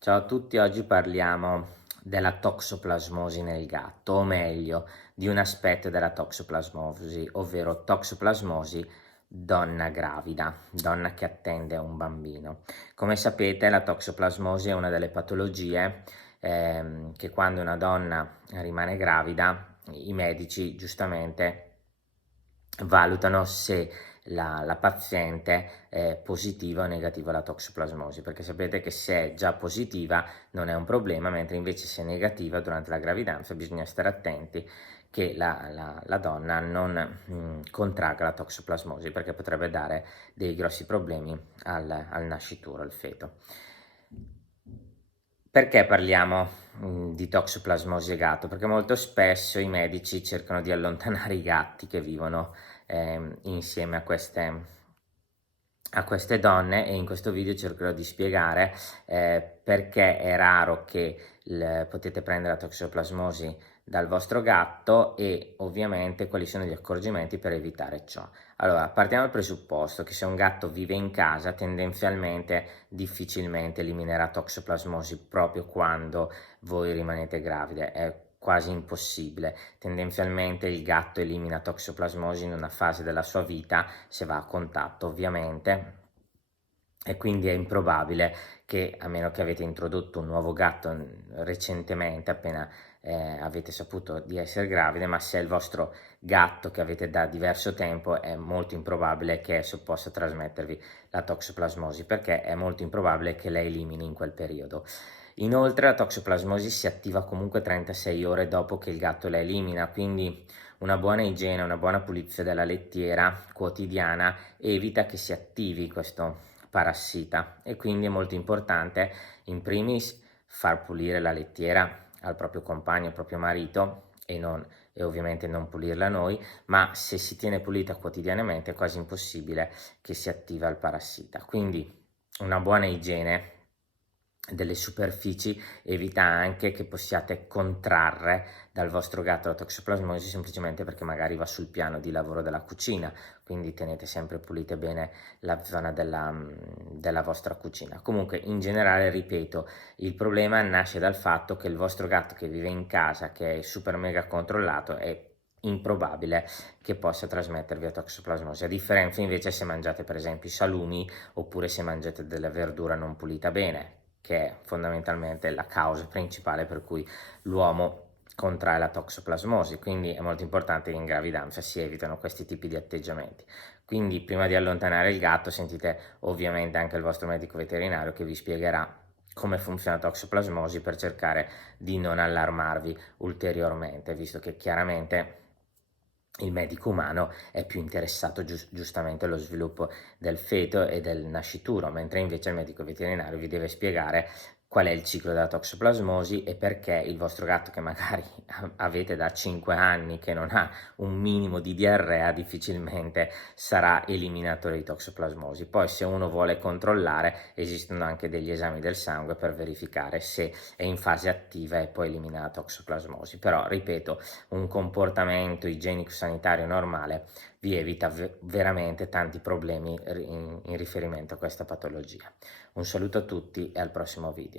Ciao a tutti, oggi parliamo della toxoplasmosi nel gatto, o meglio, di un aspetto della toxoplasmosi, ovvero toxoplasmosi donna gravida, donna che attende un bambino. Come sapete, la toxoplasmosi è una delle patologie che quando una donna rimane gravida, i medici giustamente valutano se la paziente è positiva o negativa alla toxoplasmosi, perché sapete che se è già positiva non è un problema, mentre invece se è negativa durante la gravidanza bisogna stare attenti che la donna non contragga la toxoplasmosi, perché potrebbe dare dei grossi problemi al nascituro, al feto. Perché parliamo di toxoplasmosi e gatto? Perché molto spesso i medici cercano di allontanare i gatti che vivono insieme a queste donne, e in questo video cercherò di spiegare perché è raro che potete prendere la toxoplasmosi dal vostro gatto e ovviamente quali sono gli accorgimenti per evitare ciò. Allora, partiamo dal presupposto che se un gatto vive in casa tendenzialmente difficilmente eliminerà toxoplasmosi proprio quando voi rimanete gravide, è quasi impossibile. Tendenzialmente il gatto elimina toxoplasmosi in una fase della sua vita, se va a contatto ovviamente, e quindi è improbabile che, a meno che avete introdotto un nuovo gatto recentemente, appena avete saputo di essere gravide, ma se è il vostro gatto che avete da diverso tempo è molto improbabile che esso possa trasmettervi la toxoplasmosi, perché è molto improbabile che lei elimini in quel periodo. Inoltre la toxoplasmosi si attiva comunque 36 ore dopo che il gatto la elimina, quindi una buona igiene, una buona pulizia della lettiera quotidiana evita che si attivi questo parassita, e quindi è molto importante in primis far pulire la lettiera al proprio compagno, al proprio marito, e ovviamente non pulirla noi, ma se si tiene pulita quotidianamente è quasi impossibile che si attiva il parassita. Quindi una buona igiene delle superfici evita anche che possiate contrarre dal vostro gatto la toxoplasmosi, semplicemente perché magari va sul piano di lavoro della cucina, quindi tenete sempre pulite bene la zona della vostra cucina. Comunque, in generale, ripeto, il problema nasce dal fatto che il vostro gatto che vive in casa, che è super mega controllato, è improbabile che possa trasmettervi la toxoplasmosi, a differenza invece se mangiate per esempio i salumi, oppure se mangiate della verdura non pulita bene, che è fondamentalmente la causa principale per cui l'uomo contrae la toxoplasmosi. Quindi è molto importante che in gravidanza si evitano questi tipi di atteggiamenti. Quindi prima di allontanare il gatto sentite ovviamente anche il vostro medico veterinario, che vi spiegherà come funziona la toxoplasmosi, per cercare di non allarmarvi ulteriormente, visto che chiaramente il medico umano è più interessato giustamente allo sviluppo del feto e del nascituro, mentre invece il medico veterinario vi deve spiegare qual è il ciclo della toxoplasmosi e perché il vostro gatto, che magari avete da 5 anni, che non ha un minimo di diarrea, difficilmente sarà eliminatore di toxoplasmosi. Poi, se uno vuole controllare, esistono anche degli esami del sangue per verificare se è in fase attiva e poi elimina la toxoplasmosi. Però, ripeto, un comportamento igienico sanitario normale vi evita veramente tanti problemi in riferimento a questa patologia. Un saluto a tutti e al prossimo video.